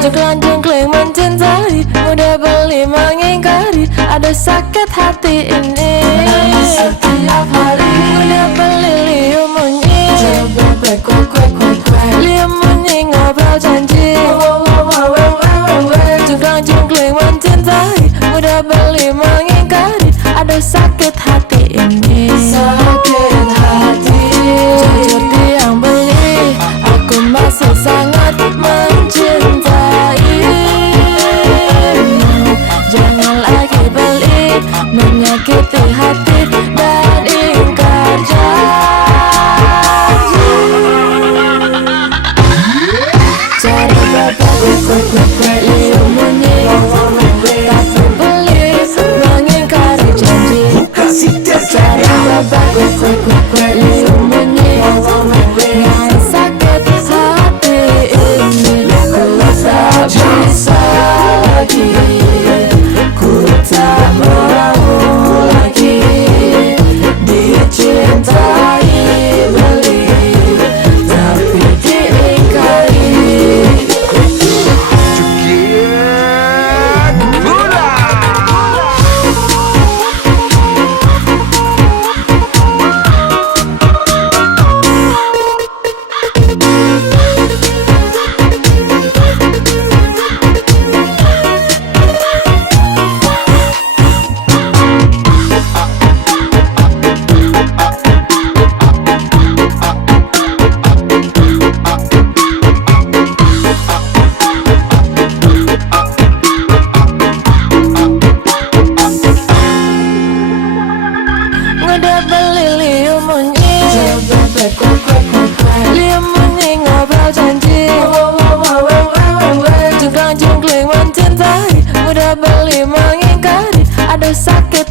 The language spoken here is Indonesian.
Jengklang-jengkling mencintai, mudah beli mengingkari, ada sakit hati ini. Setiap hari mudah beli liu munyi, liu munyi ngobrol janji. Jengklang-jengkling mencintai, mudah beli mengingkari, ada sakit hati ini. Sakit hati, jujur dia yang beli, aku masih sangat mencintai. Jangan lagi beli, menyakiti hati dan ingkar janji. Cara bapak liu munyi, tapi beli mengingkari janji. Cara bapak liu munyi, yang sakit hati ini. Ku tak bisa lagi, ku tak mau lagi dicintai, beli tapi diingkari. Udah beli liu munyi, liu munyi ngobrol janji. Jengklang-jengkling mencintai, udah beli mengingkari, ada sakit